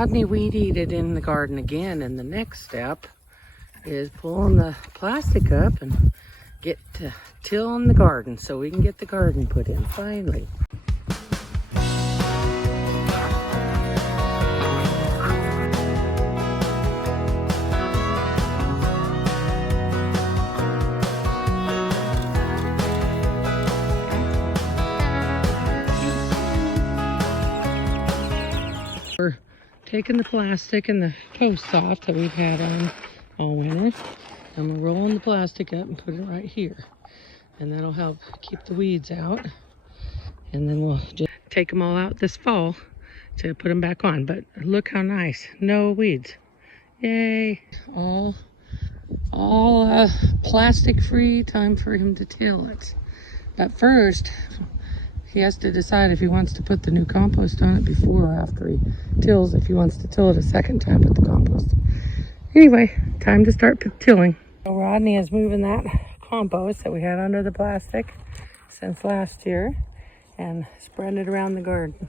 Rodney weed-eated in the garden again, and the next step is pulling the plastic up and get to tilling the garden so we can get the garden put in finally. We're taking the plastic and the posts off that we've had on all winter, and we're rolling the plastic up and put it right here, and that'll help keep the weeds out. And then we'll just take them all out this fall to put them back on. But look how nice, no weeds, yay! All plastic free. Time for him to till it, but first he has to decide if he wants to put the new compost on it before or after he tills. If he wants to till it a second time with the compost. Anyway, time to start tilling. So Rodney is moving that compost that we had under the plastic since last year and spreading it around the garden.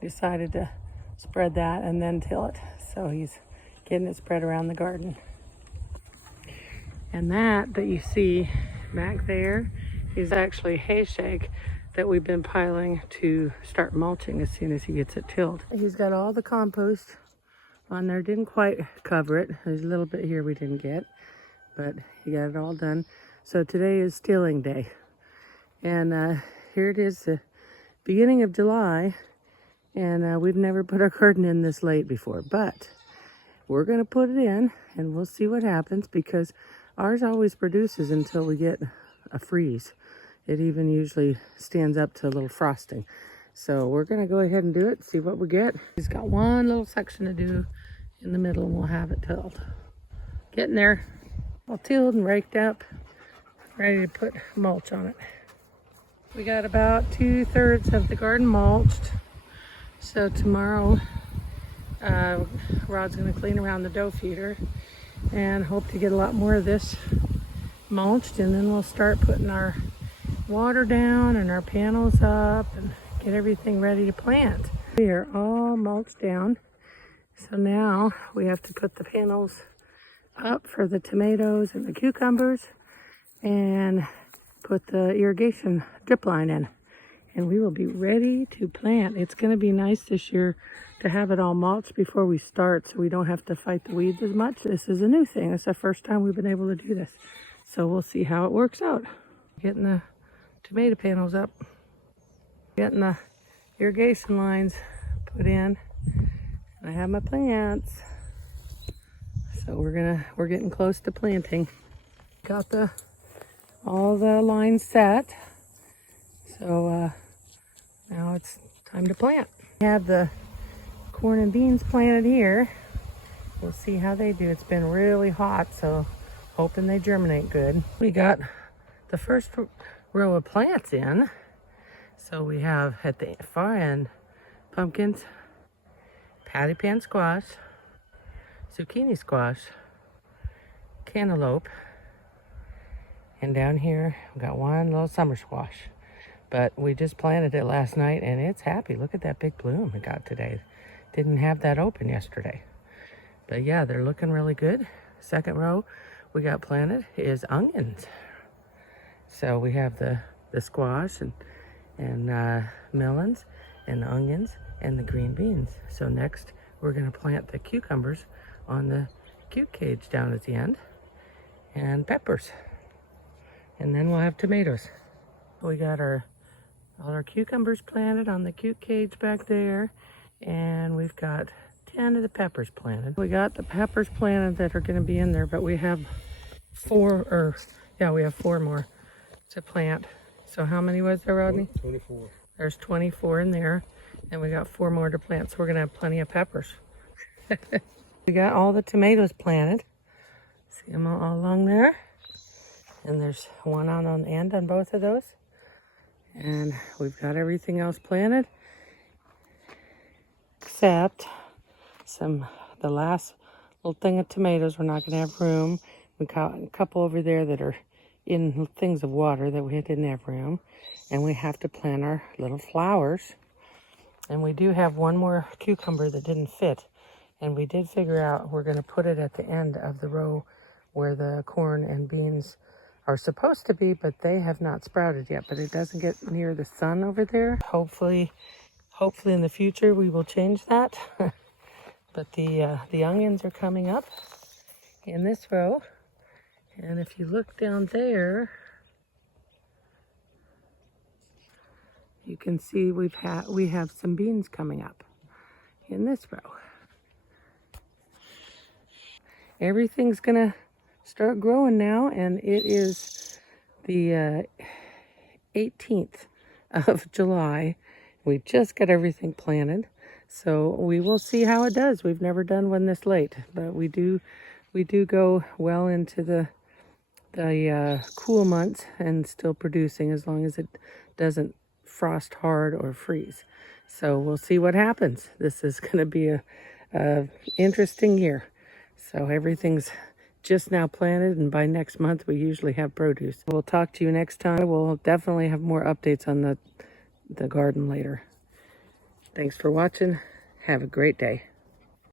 Decided to spread that and then till it. So he's getting it spread around the garden. And that you see back there is actually hay shake that we've been piling to start mulching as soon as he gets it tilled. He's got all the compost on there. Didn't quite cover it. There's a little bit here we didn't get, but he got it all done. So today is tilling day. And here it is, the beginning of July, and we've never put our garden in this late before, but we're gonna put it in and we'll see what happens, because ours always produces until we get a freeze. It even usually stands up to a little frosting. So we're gonna go ahead and do it, see what we get. He's got one little section to do in the middle and we'll have it tilled. Getting there, all tilled and raked up, ready to put mulch on it. We got about 2/3 of the garden mulched. So tomorrow, Rod's gonna clean around the dough feeder and hope to get a lot more of this mulched, and then we'll start putting our water down and our panels up and get everything ready to plant. We are all mulched down, so now we have to put the panels up for the tomatoes and the cucumbers and put the irrigation drip line in, and we will be ready to plant. It's going to be nice this year to have it all mulched before we start, so we don't have to fight the weeds as much. This is a new thing. It's the first time we've been able to do this, so we'll see how it works out. Getting the tomato panels up, getting the irrigation lines put in, and I have my plants. So we're getting close to planting. Got all the lines set. So now it's time to plant. We have the corn and beans planted here. We'll see how they do. It's been really hot, so hoping they germinate good. We got the first row of plants in. So we have at the far end pumpkins, patty pan squash, zucchini squash, cantaloupe, and down here we got one little summer squash. But we just planted it last night and it's happy. Look at that big bloom it got today. Didn't have that open yesterday. But yeah, they're looking really good. Second row we got planted is onions. So we have the squash and melons and the onions and the green beans. So next we're gonna plant the cucumbers on the cute cage down at the end, and peppers. And then we'll have tomatoes. We got all our cucumbers planted on the cute cage back there, and we've got 10 of the peppers planted. We got the peppers planted that are gonna be in there, but we have four more to plant. So how many was there, Rodney? 24. There's 24 in there, and we got 4 more to plant, so we're gonna have plenty of peppers. We got all the tomatoes planted. See them all along there? And there's one on the end on both of those. And we've got everything else planted, except the last little thing of tomatoes. We're not gonna have room. We got a couple over there that are in things of water that we didn't have room, and we have to plant our little flowers. And we do have one more cucumber that didn't fit And we did figure out we're going to put it at the end of the row where the corn and beans are supposed to be, but they have not sprouted yet. But it doesn't get near the sun over there. Hopefully in the future we will change that. But the onions are coming up in this row. And if you look down there, you can see we have some beans coming up in this row. Everything's gonna start growing now, and it is the 18th of July. We just got everything planted, so we will see how it does. We've never done one this late, but we do go well into the cool months and still producing, as long as it doesn't frost hard or freeze. So we'll see what happens. This is going to be a interesting year. So everything's just now planted, and by next month we usually have produce. We'll talk to you next time. We'll definitely have more updates on the garden later. Thanks for watching. Have a great day.